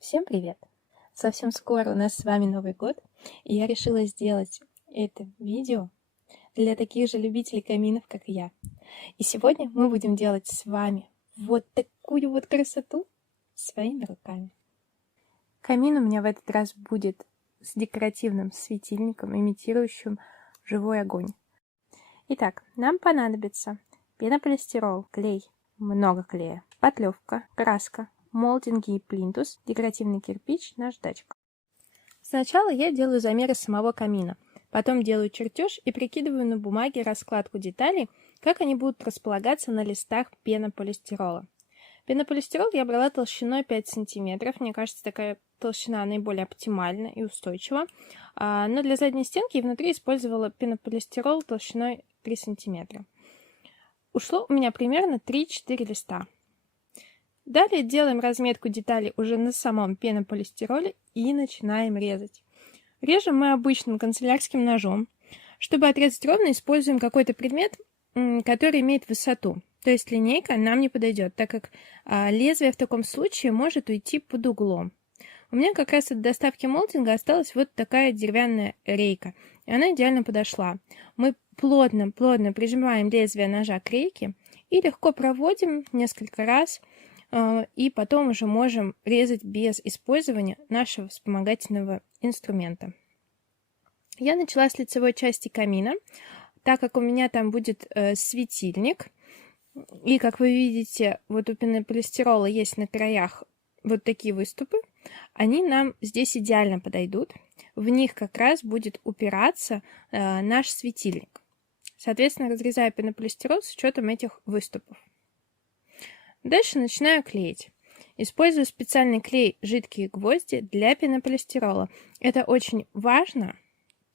Всем привет! Совсем скоро у нас с вами Новый год, и я решила сделать это видео для таких же любителей каминов, как и я. И сегодня мы будем делать с вами вот такую вот красоту своими руками. Камин у меня в этот раз будет с декоративным светильником, имитирующим живой огонь. Итак, нам понадобится пенополистирол, клей, много клея, шпатлевка, краска, молдинги и плинтус, декоративный кирпич, наждачка. Сначала я делаю замеры самого камина, потом делаю чертеж и прикидываю на бумаге раскладку деталей, как они будут располагаться на листах пенополистирола. Пенополистирол я брала толщиной 5 см, мне кажется, такая толщина наиболее оптимальна и устойчива, но для задней стенки и внутри использовала пенополистирол толщиной 3 см. Ушло у меня примерно 3-4 листа. Далее делаем разметку деталей уже на самом пенополистироле и начинаем резать. Режем мы обычным канцелярским ножом. Чтобы отрезать ровно, используем какой-то предмет, который имеет высоту. То есть линейка нам не подойдет, так как лезвие в таком случае может уйти под углом. У меня как раз от доставки молдинга осталась вот такая деревянная рейка, и она идеально подошла. Мы плотно прижимаем лезвие ножа к рейке и легко проводим несколько раз, и потом уже можем резать без использования нашего вспомогательного инструмента. Я начала с лицевой части камина, так как у меня там будет светильник. И как вы видите, вот у пенополистирола есть на краях вот такие выступы. Они нам здесь идеально подойдут. В них как раз будет упираться наш светильник. Соответственно, разрезаю пенополистирол с учетом этих выступов. Дальше начинаю клеить. Использую специальный клей «Жидкие гвозди» для пенополистирола. Это очень важно,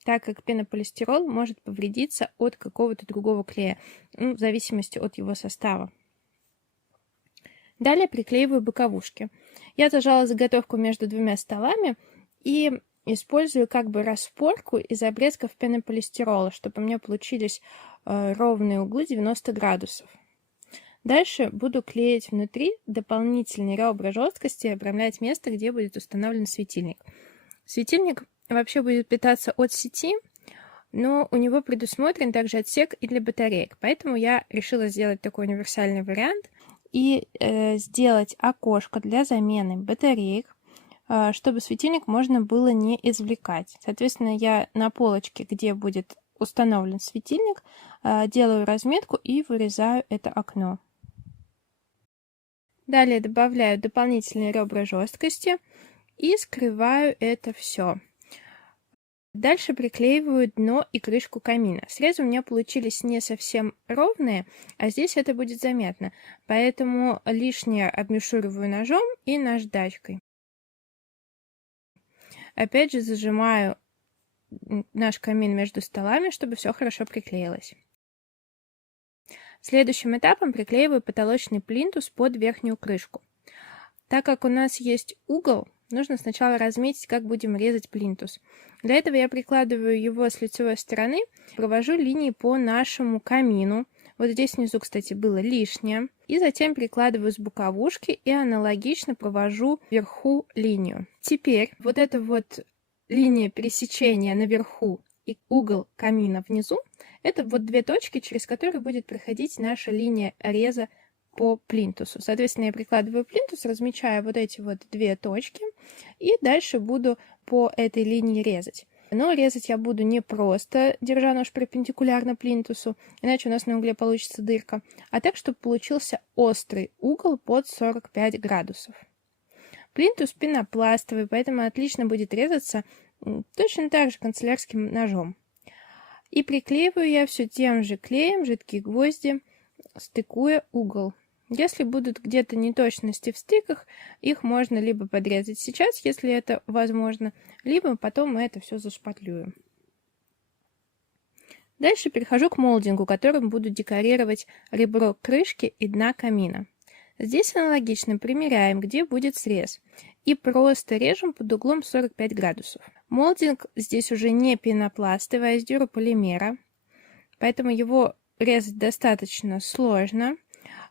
так как пенополистирол может повредиться от какого-то другого клея, в зависимости от его состава. Далее приклеиваю боковушки. Я зажала заготовку между двумя столами и использую как бы распорку из обрезков пенополистирола, чтобы у меня получились ровные углы 90 градусов. Дальше буду клеить внутри дополнительные ребра жесткости и обрамлять место, где будет установлен светильник. Светильник вообще будет питаться от сети, но у него предусмотрен также отсек и для батареек. Поэтому я решила сделать такой универсальный вариант и сделать окошко для замены батареек, чтобы светильник можно было не извлекать. Соответственно, я на полочке, где будет установлен светильник, делаю разметку и вырезаю это окно. Далее добавляю дополнительные ребра жесткости и скрываю это все. Дальше приклеиваю дно и крышку камина. Срезы у меня получились не совсем ровные, а здесь это будет заметно. Поэтому лишнее обмешуриваю ножом и наждачкой. Опять же зажимаю наш камин между столами, чтобы все хорошо приклеилось. Следующим этапом приклеиваю потолочный плинтус под верхнюю крышку. Так как у нас есть угол, нужно сначала разметить, как будем резать плинтус. Для этого я прикладываю его с лицевой стороны, провожу линии по нашему камину. Вот здесь внизу, кстати, было лишнее. И затем прикладываю с боковушки и аналогично провожу вверху линию. Теперь вот эта вот линия пересечения наверху и угол камина внизу, это вот две точки, через которые будет проходить наша линия реза по плинтусу. Соответственно, я прикладываю плинтус, размечаю вот эти вот две точки и дальше буду по этой линии резать. Но резать я буду не просто, держа нож перпендикулярно плинтусу, иначе у нас на угле получится дырка, а так, чтобы получился острый угол под 45 градусов. Плинтус пенопластовый, поэтому отлично будет резаться точно так же канцелярским ножом. И приклеиваю я все тем же клеем «Жидкие гвозди», стыкуя угол. Если будут где-то неточности в стыках, их можно либо подрезать сейчас, если это возможно, либо потом мы это все зашпатлюем. Дальше перехожу к молдингу, которым буду декорировать ребро крышки и дна камина. Здесь аналогично примеряем, где будет срез, и просто режем под углом 45 градусов. Молдинг здесь уже не пенопластовый, а из дюрополимера, поэтому его резать достаточно сложно.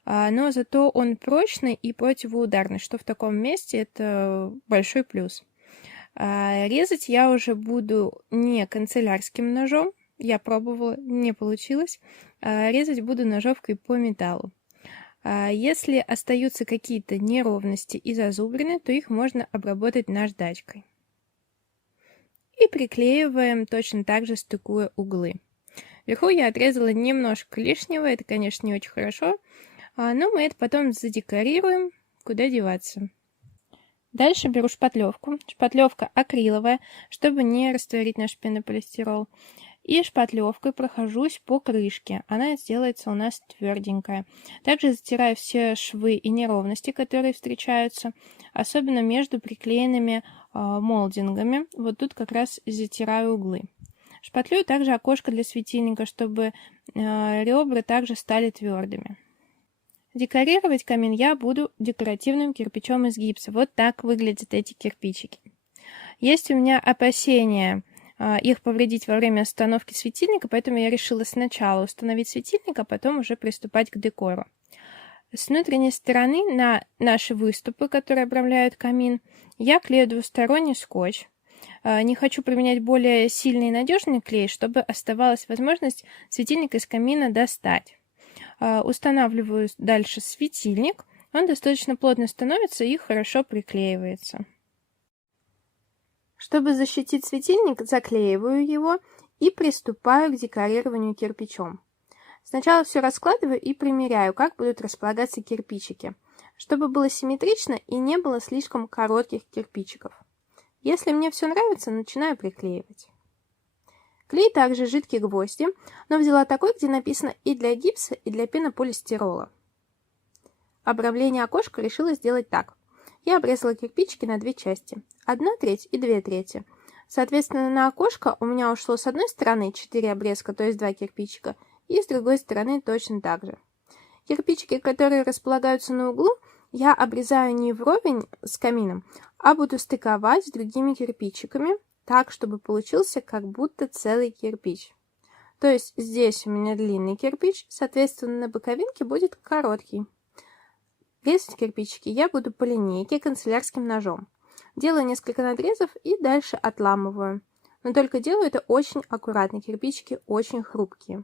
но зато он прочный и противоударный, что в таком месте это большой плюс. Резать я уже буду не канцелярским ножом, я пробовала, не получилось. Резать буду ножовкой по металлу. Если остаются какие-то неровности и зазубрины, то их можно обработать наждачкой. И приклеиваем точно так же, стыкуя углы. Вверху я отрезала немножко лишнего, это, конечно, не очень хорошо, но мы это потом задекорируем, куда деваться. Дальше беру шпатлевку. Шпатлевка акриловая, чтобы не растворить наш пенополистирол. И шпатлевкой прохожусь по крышке. Она сделается у нас тверденькая. Также затираю все швы и неровности, которые встречаются, особенно между приклеенными молдингами. Вот тут как раз затираю углы. Шпатлюю также окошко для светильника, чтобы ребра также стали твердыми. Декорировать камин я буду декоративным кирпичом из гипса. Вот так выглядят эти кирпичики. Есть у меня опасения их повредить во время установки светильника, поэтому я решила сначала установить светильник, а потом уже приступать к декору. С внутренней стороны на наши выступы, которые обрамляют камин, я клею двусторонний скотч. Не хочу применять более сильный и надежный клей, чтобы оставалась возможность светильник из камина достать. Устанавливаю дальше светильник. Он достаточно плотно становится и хорошо приклеивается. Чтобы защитить светильник, заклеиваю его и приступаю к декорированию кирпичом. Сначала все раскладываю и примеряю, как будут располагаться кирпичики, чтобы было симметрично и не было слишком коротких кирпичиков. Если мне все нравится, начинаю приклеивать. Клей также жидкий гвозди, но взяла такой, где написано и для гипса, и для пенополистирола. Обрамление окошка решила сделать так. Я обрезала кирпичики на две части. 1/3 и 2/3. Соответственно, на окошко у меня ушло с одной стороны 4 обрезка, то есть 2 кирпичика, и с другой стороны точно так же. Кирпичики, которые располагаются на углу, я обрезаю не вровень с камином, а буду стыковать с другими кирпичиками, так, чтобы получился как будто целый кирпич. То есть здесь у меня длинный кирпич, соответственно, на боковинке будет короткий. Резать кирпичики я буду по линейке канцелярским ножом. Делаю несколько надрезов и дальше отламываю. Но только делаю это очень аккуратно, кирпичики очень хрупкие.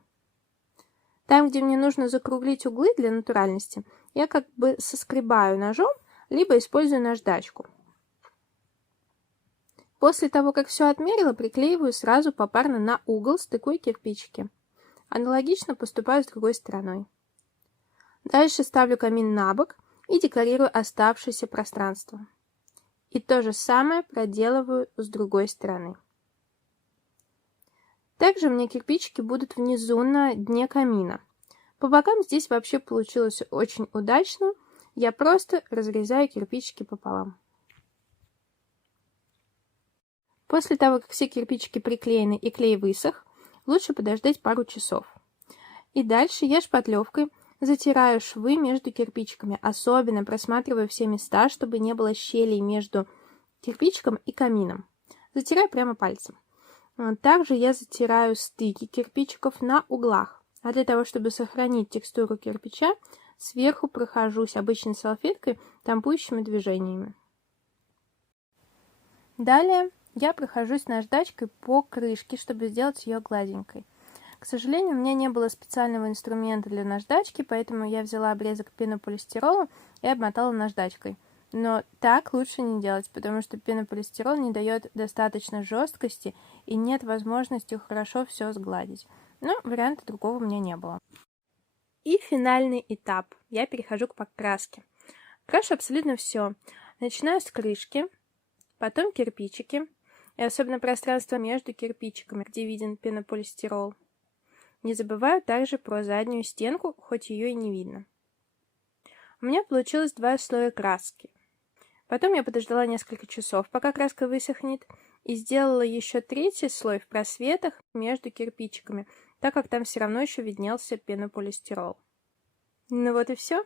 Там, где мне нужно закруглить углы для натуральности, я как бы соскребаю ножом, либо использую наждачку. После того, как все отмерила, приклеиваю сразу попарно на угол, стыкуя кирпичики. Аналогично поступаю с другой стороной. Дальше ставлю камин на бок и декорирую оставшееся пространство. И то же самое проделываю с другой стороны. Также у меня кирпичики будут внизу на дне камина. По бокам здесь вообще получилось очень удачно. Я просто разрезаю кирпичики пополам. После того, как все кирпичики приклеены и клей высох, лучше подождать пару часов. И дальше я шпатлевкой затираю швы между кирпичиками, особенно просматриваю все места, чтобы не было щелей между кирпичиком и камином. Затираю прямо пальцем. Также я затираю стыки кирпичиков на углах. А для того, чтобы сохранить текстуру кирпича, сверху прохожусь обычной салфеткой тампующими движениями. Далее я прохожусь наждачкой по крышке, чтобы сделать ее гладенькой. К сожалению, у меня не было специального инструмента для наждачки, поэтому я взяла обрезок пенополистирола и обмотала наждачкой. Но так лучше не делать, потому что пенополистирол не дает достаточно жесткости и нет возможности хорошо все сгладить. Но варианта другого у меня не было. И финальный этап. Я перехожу к покраске. Крашу абсолютно все. Начинаю с крышки, потом кирпичики, и особенно пространство между кирпичиками, где виден пенополистирол. Не забываю также про заднюю стенку, хоть ее и не видно. У меня получилось 2 слоя краски. Потом я подождала несколько часов, пока краска высохнет, и сделала еще 3-й слой в просветах между кирпичиками, так как там все равно еще виднелся пенополистирол. Ну вот и все.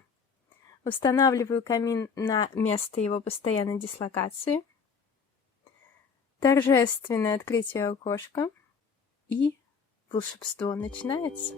Устанавливаю камин на место его постоянной дислокации. Торжественное открытие окошка, и волшебство начинается.